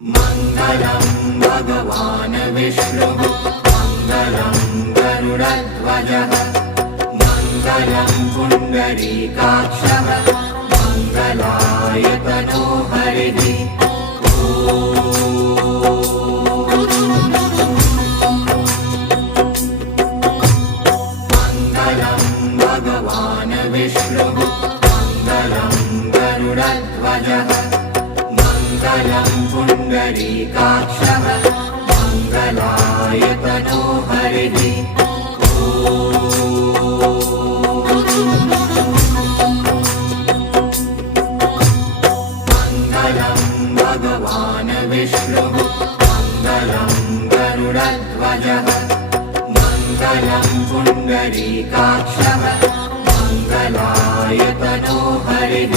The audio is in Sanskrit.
मङ्गलं भगवान् विष्णुः मङ्गलं गरुडध्वजः मङ्गलं पुण्डरीकाक्षः मङ्गलायतनो हरिः मङ्गलं भगवान् विष्णुः मङ्गलं गरुडध्वजः मङ्गलं पुण्डरीकाक्षः मङ्गलायतनो हरिः मङ्गलं भगवान् विष्णुः मङ्गलं गरुडध्वजः मङ्गलं पुण्डरीकाक्षः मङ्गलायतनो हरिः